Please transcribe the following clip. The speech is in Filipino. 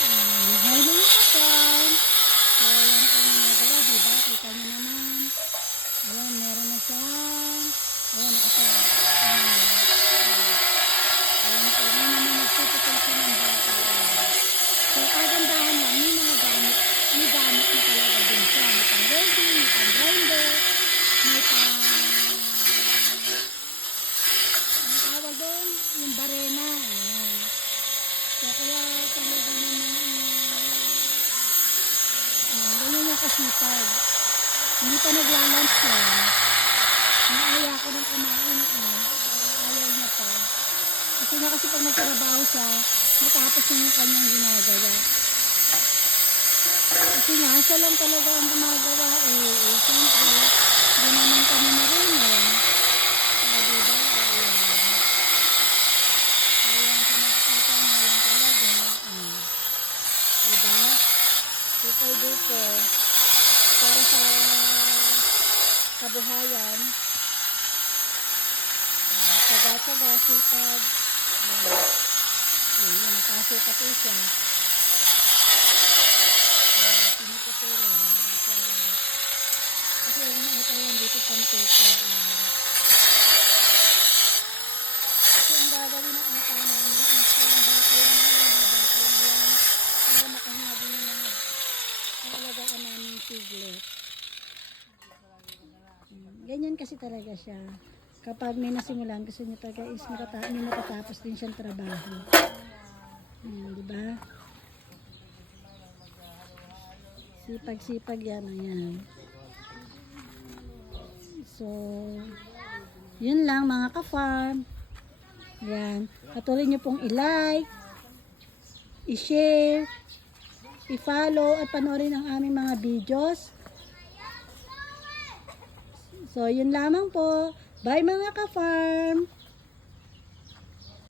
Hi mga kapwan. So, yan po yung nagawa, diba? Kita nyo naman. Ayan, meron na siyang. Ayan, nakapag. Ayan po, may naman nagpuputol siya ng bata. So, kagandahan lang, may mga gamit. May gamit na talaga din siya. May pang welding, may pang grinder, may pang. Ang tawag doon, yung barena. Ayan. So, kaya talaga naman, ganyan yung kasipag. Hindi pa naglalunch yan. Naaya ko ng kumain. Ayaw niya pa. Kasi nga kasi pag nagtrabaho siya, matapos niya yung kanyang ginagawa. Kasi nga, siya lang talaga ang gumagawa eh. Siyempre, hindi naman kami marunong. Diba? Ayan. Ayan, sinakita niya lang talaga. Diba? Duko-duko. Para sa kabuhayan. Saga-saga, sipag. Yun, napasuka po siya. Pinuputulan. Kasi yung ito yan, dito pantukod. Kasi ang gagawin ng ata namin is yung bakay na yan. Para makahinga din yung mga alagaan namin piglet. Ganyan kasi talaga siya. Kapag may nasimulan, gusto niya talaga is may matatapos din siyang trabaho. Diba? Sipag-sipag yan. Ayan. So, yun lang mga ka-farm. Ayan. Patuloy nyo pong i-like, i-share, i-follow at panoorin ang aming mga videos. So, yun lamang po. Bye mga ka-farm!